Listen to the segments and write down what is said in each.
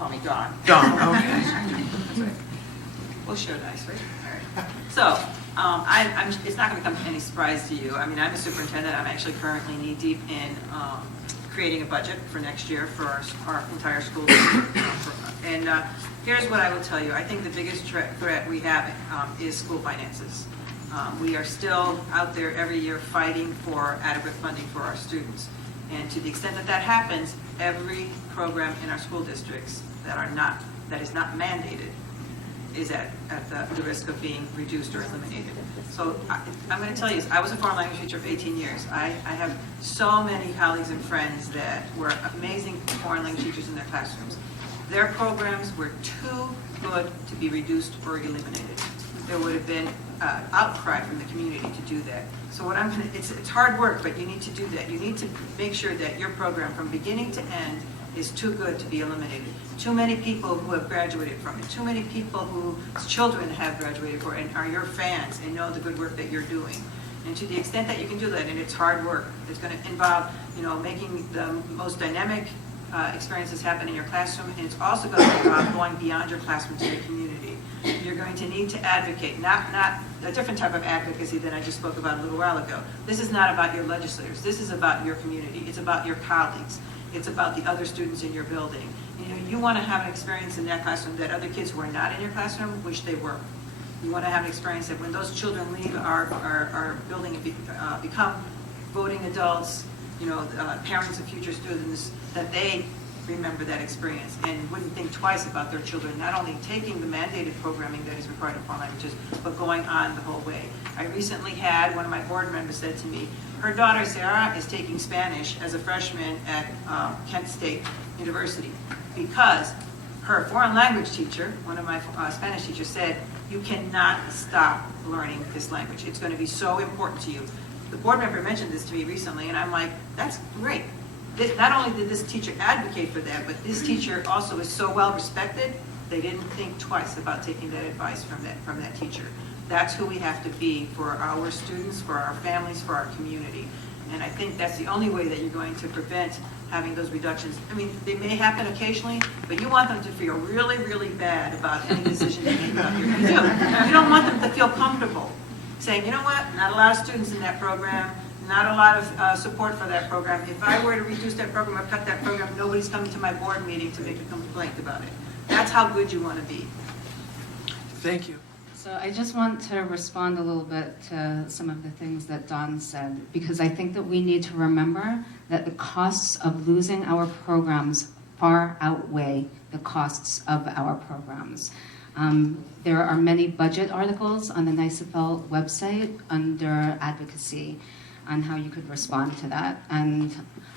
call me Dawn. Dawn, okay. We'll show nice, right? All right. So, it's not going to come as any surprise to you. I mean, I'm a superintendent. I'm actually currently knee-deep in creating a budget for next year for our entire school district. And here's what I will tell you. I think the biggest threat we have is school finances. We are still out there every year fighting for adequate funding for our students. And to the extent that that happens, every program in our school districts that is not mandated is at the risk of being reduced or eliminated. So I'm going to tell you, I was a foreign language teacher for 18 years. I have so many colleagues and friends that were amazing foreign language teachers in their classrooms. Their programs were too good to be reduced or eliminated. There would have been outcry from the community to do that. So what I'm going to, it's hard work, but you need to do that. You need to make sure that your program from beginning to end is too good to be eliminated. Too many people who have graduated from it, too many people whose children have graduated for it and are your fans and know the good work that you're doing. And to the extent that you can do that, and it's hard work, it's going to involve, making the most dynamic experiences happen in your classroom, and it's also going to involve going beyond your classroom to your community. You're going to need to advocate, not a different type of advocacy than I just spoke about a little while ago. This is not about your legislators. This is about your community. It's about your colleagues. It's about the other students in your building. You want to have an experience in that classroom that other kids who are not in your classroom wish they were. You want to have an experience that when those children leave our building and become voting adults, parents of future students, that they remember that experience and wouldn't think twice about their children not only taking the mandated programming that is required in foreign languages, but going on the whole way. I recently had one of my board members said to me, her daughter Sarah is taking Spanish as a freshman at Kent State University because her foreign language teacher, one of my Spanish teachers, said, you cannot stop learning this language. It's going to be so important to you. The board member mentioned this to me recently, and I'm like, that's great. Not only did this teacher advocate for that, but this teacher also is so well respected, they didn't think twice about taking that advice from that teacher. That's who we have to be for our students, for our families, for our community. And I think that's the only way that you're going to prevent having those reductions. I mean, they may happen occasionally, but you want them to feel really, really bad about any decision they make about your you do. You don't want them to feel comfortable saying, you know what, not a lot of students in that program, not a lot of support for that program. If I were to reduce that program or cut that program, nobody's coming to my board meeting to make a complaint about it. That's how good you want to be. Thank you. So I just want to respond a little bit to some of the things that Dawn said, because I think that we need to remember that the costs of losing our programs far outweigh the costs of our programs. There are many budget articles on the NYSAFLT website under advocacy on how you could respond to that. And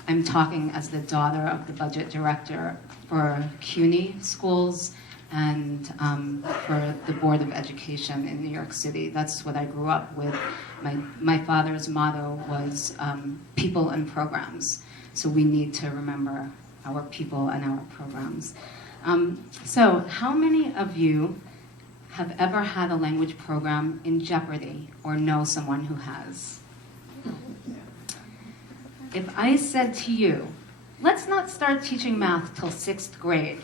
I'm talking as the daughter of the budget director for CUNY schools and for the Board of Education in New York City. That's what I grew up with. My father's motto was people and programs. So we need to remember our people and our programs. So how many of you have ever had a language program in jeopardy or know someone who has? If I said to you, let's not start teaching math till 6th grade,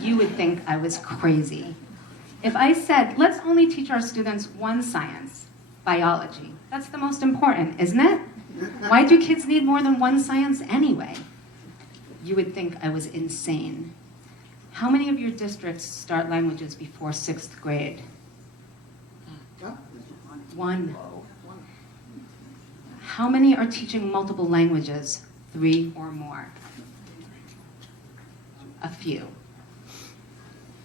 you would think I was crazy. If I said, let's only teach our students one science, biology, that's the most important, isn't it? Why do kids need more than one science anyway? You would think I was insane. How many of your districts start languages before 6th grade? One. How many are teaching multiple languages, 3 or more? A few.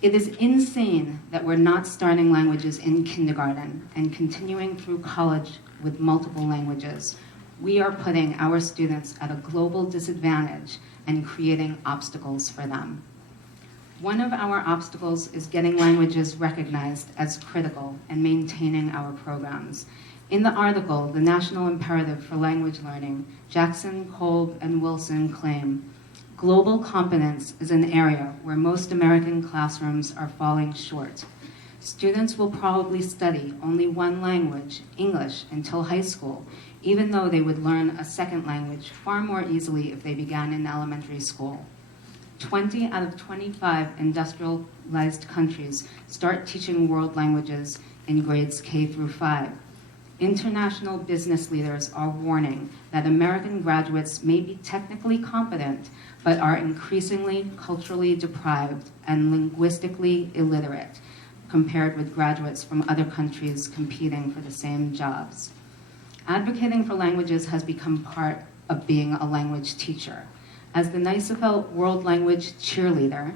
It is insane that we're not starting languages in kindergarten and continuing through college with multiple languages. We are putting our students at a global disadvantage and creating obstacles for them. One of our obstacles is getting languages recognized as critical and maintaining our programs. In the article, The National Imperative for Language Learning, Jackson, Kolb, and Wilson claim, global competence is an area where most American classrooms are falling short. Students will probably study only one language, English, until high school, even though they would learn a second language far more easily if they began in elementary school. 20 out of 25 industrialized countries start teaching world languages in grades K through 5. International business leaders are warning that American graduates may be technically competent, but are increasingly culturally deprived and linguistically illiterate compared with graduates from other countries competing for the same jobs. Advocating for languages has become part of being a language teacher. As the NYSAFLT World Language Cheerleader,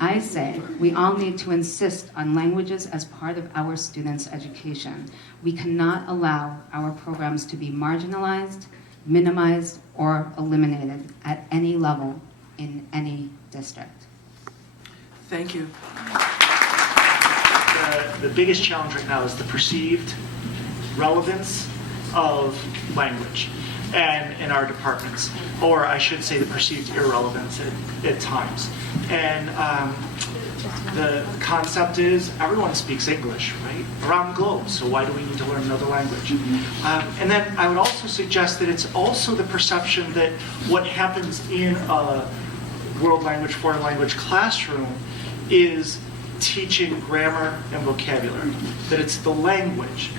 I say we all need to insist on languages as part of our students' education. We cannot allow our programs to be marginalized, minimized, or eliminated at any level in any district. Thank you. The biggest challenge right now is the perceived relevance of language and in our departments, or I should say the perceived irrelevance at times. And the concept is everyone speaks English, right, around the globe, so why do we need to learn another language? And then I would also suggest that it's also the perception that what happens in a world language, foreign language classroom is teaching grammar and vocabulary, that it's the language.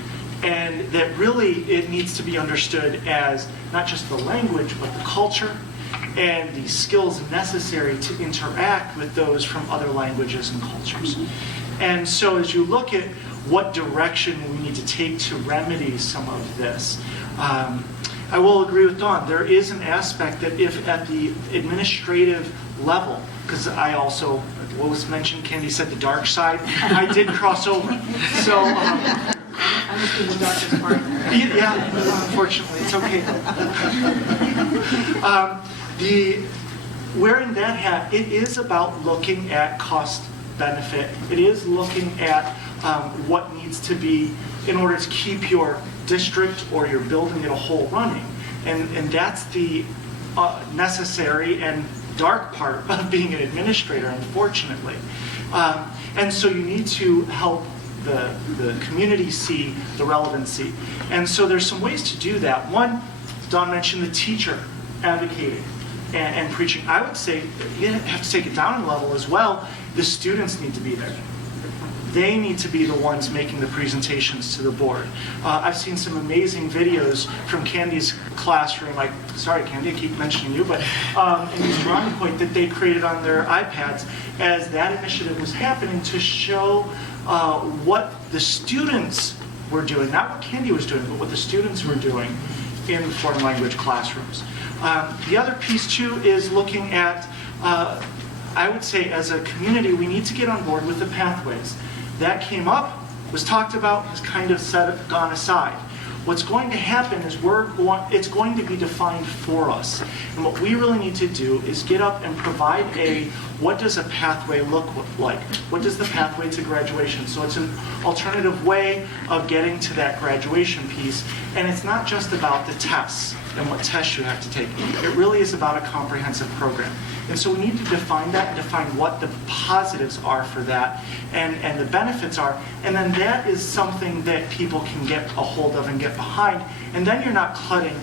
And that really it needs to be understood as not just the language, but the culture and the skills necessary to interact with those from other languages and cultures. And so as you look at what direction we need to take to remedy some of this, I will agree with Dawn. There is an aspect that if at the administrative level, because I also, what was mentioned, Candy said the dark side, I did cross over. So, I'm just in the darkest part. yeah, unfortunately, it's okay though. Wearing that hat, it is about looking at cost benefit. It is looking at what needs to be in order to keep your district or your building in a whole running. And that's the necessary and dark part of being an administrator, unfortunately. And so you need to help the community see the relevancy. And so there's some ways to do that. One, Dawn mentioned the teacher advocating and preaching. I would say you have to take it down a level as well. The students need to be there. They need to be the ones making the presentations to the board. I've seen some amazing videos from Candy's classroom. Sorry, Candy, I keep mentioning you, but in East Point that they created on their iPads as that initiative was happening to show what the students were doing, not what Candy was doing, but what the students were doing in foreign language classrooms. The other piece too is looking at, I would say as a community, we need to get on board with the pathways. That came up, was talked about, has kind of gone aside. What's going to happen is it's going to be defined for us. And what we really need to do is get up and provide what does a pathway look like? What does the pathway to graduation? So it's an alternative way of getting to that graduation piece. And it's not just about the tests and what tests you have to take. It really is about a comprehensive program. And so we need to define that and define what the positives are for that and the benefits are. And then that is something that people can get a hold of and get behind. And then you're not cutting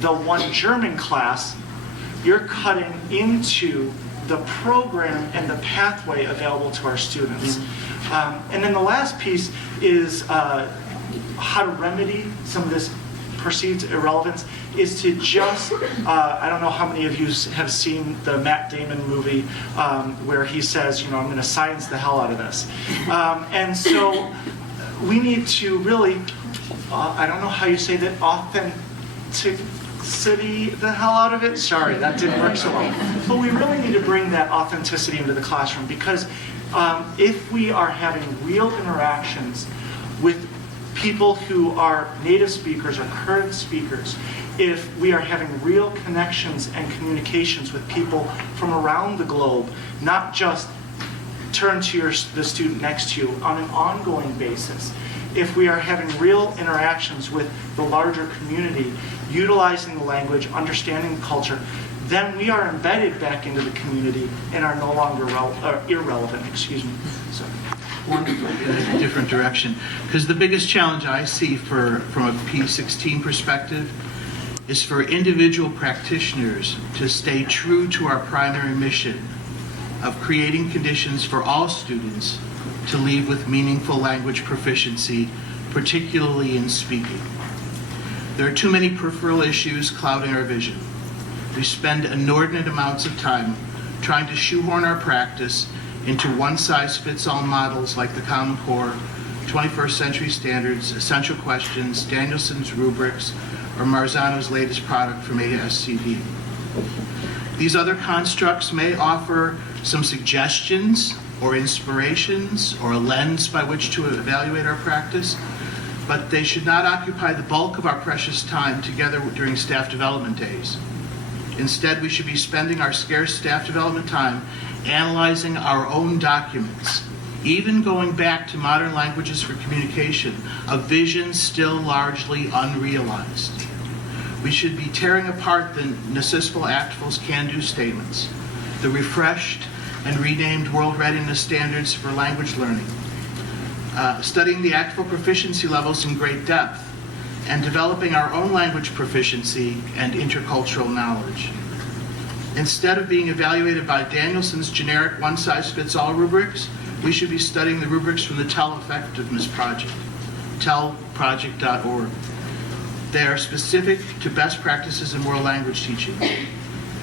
the one German class, you're cutting into the program and the pathway available to our students. And then the last piece is how to remedy some of this perceived irrelevance is to just, I don't know how many of you have seen the Matt Damon movie where he says, I'm going to science the hell out of this. And so we need to really, I don't know how you say that, authenticity the hell out of it? Sorry, that didn't work so well. But we really need to bring that authenticity into the classroom because if we are having real interactions with people who are native speakers or current speakers, if we are having real connections and communications with people from around the globe, not just turn to the student next to you on an ongoing basis, if we are having real interactions with the larger community, utilizing the language, understanding the culture, then we are embedded back into the community and are no longer irrelevant. So. Wonderful, in a different direction. Because the biggest challenge I see from a P16 perspective is for individual practitioners to stay true to our primary mission of creating conditions for all students to leave with meaningful language proficiency, particularly in speaking. There are too many peripheral issues clouding our vision. We spend inordinate amounts of time trying to shoehorn our practice into one-size-fits-all models like the Common Core, 21st Century Standards, Essential Questions, Danielson's Rubrics, or Marzano's latest product from ASCD. These other constructs may offer some suggestions or inspirations or a lens by which to evaluate our practice, but they should not occupy the bulk of our precious time together during staff development days. Instead, we should be spending our scarce staff development time analyzing our own documents, even going back to modern languages for communication, a vision still largely unrealized. We should be tearing apart the NYSAFLT's can-do statements, the refreshed and renamed World Readiness Standards for Language Learning, studying the actual proficiency levels in great depth, and developing our own language proficiency and intercultural knowledge. Instead of being evaluated by Danielson's generic one-size-fits-all rubrics, we should be studying the rubrics from the TEL Effectiveness Project, telproject.org. They are specific to best practices in world language teaching.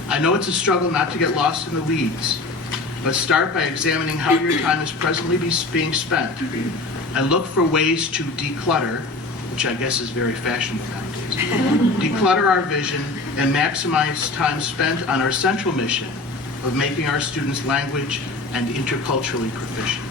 I know it's a struggle not to get lost in the weeds, but start by examining how your time is presently being spent, and look for ways to declutter, which I guess is very fashionable nowadays, declutter our vision and maximize time spent on our central mission of making our students language and interculturally proficient.